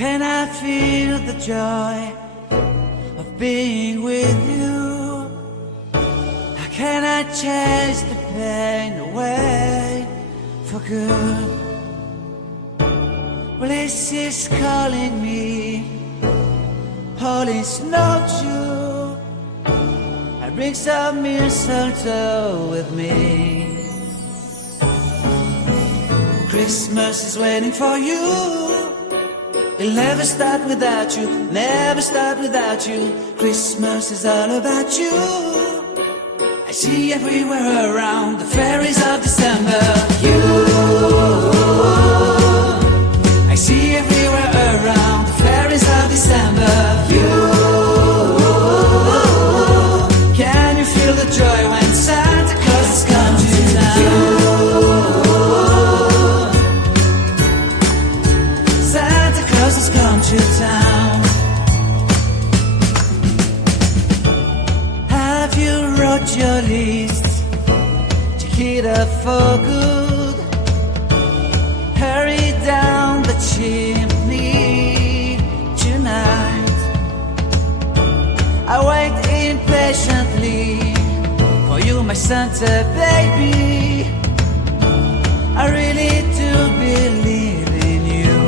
can I feel the joy of being with you? How can I chase the pain away for good? Well, this is calling me, all is not true. I bring some mistletoe with me. Christmas is waiting for you. It'll never start without you, never start without you. Christmas is all about you. I see everywhere around the fairies of December. You, I see everywhere around the fairies of December. You, can you feel the joy when Santa Claus has come to town? Santa Claus has come to town. Have you wrote your list? Check it up for good. Hurry down the chimney tonight. I wait impatiently for you, my Santa baby. I really do believe in you.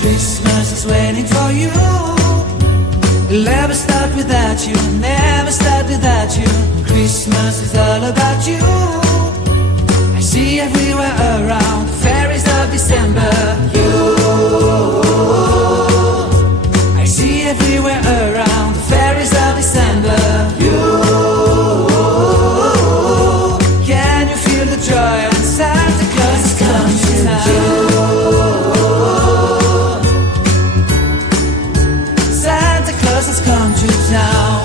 Christmas is waiting for you. It'll never start without you, never start without you. Christmas is all about you. I see everywhere around the fairies of December. You, I see everywhere around the fairies of December. You, can you feel the joy when Santa Claus has come to town? Santa Claus has come to town.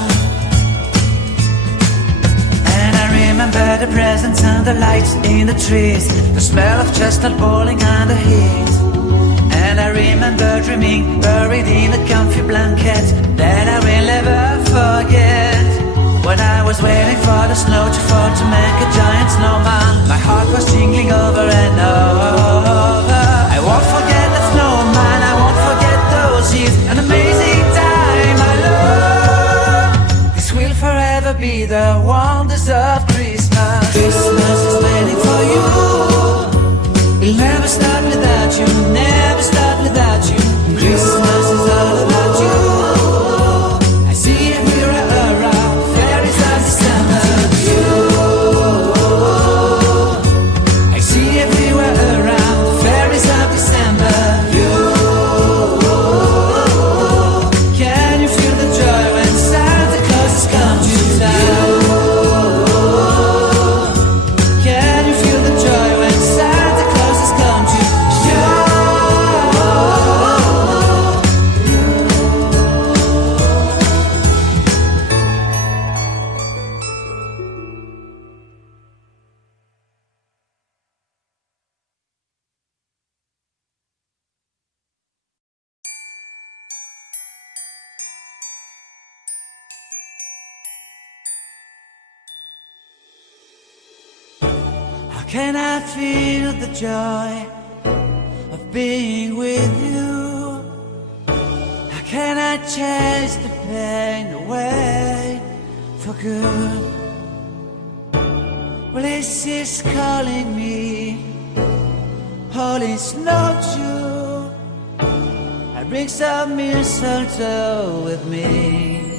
And I remember the presents and the lights in the trees, the smell of chestnut boiling on the heat. And I remember dreaming, buried in a comfy blanket that I will never forget. When I was waiting for the snow to fall to make a giant snowman, my heart was jingling over and over. I won't forget that snowman, I won't forget those years, an amazing time I love. This will forever be the wonders of Christmas. Christmas is waiting for you. It'll never start without you, never start without you. Christmas is all about you. I see everywhere around the fairies of December. You, I see everywhere around the fairies of December. You, can you feel the joy when Santa Claus has come to town? Can you feel the joy when Santa Claus has come to town? How can I feel the joy of being with you? How can I chase the pain away for good? Well, this is calling me, all is not true. I bring some mistletoe with me.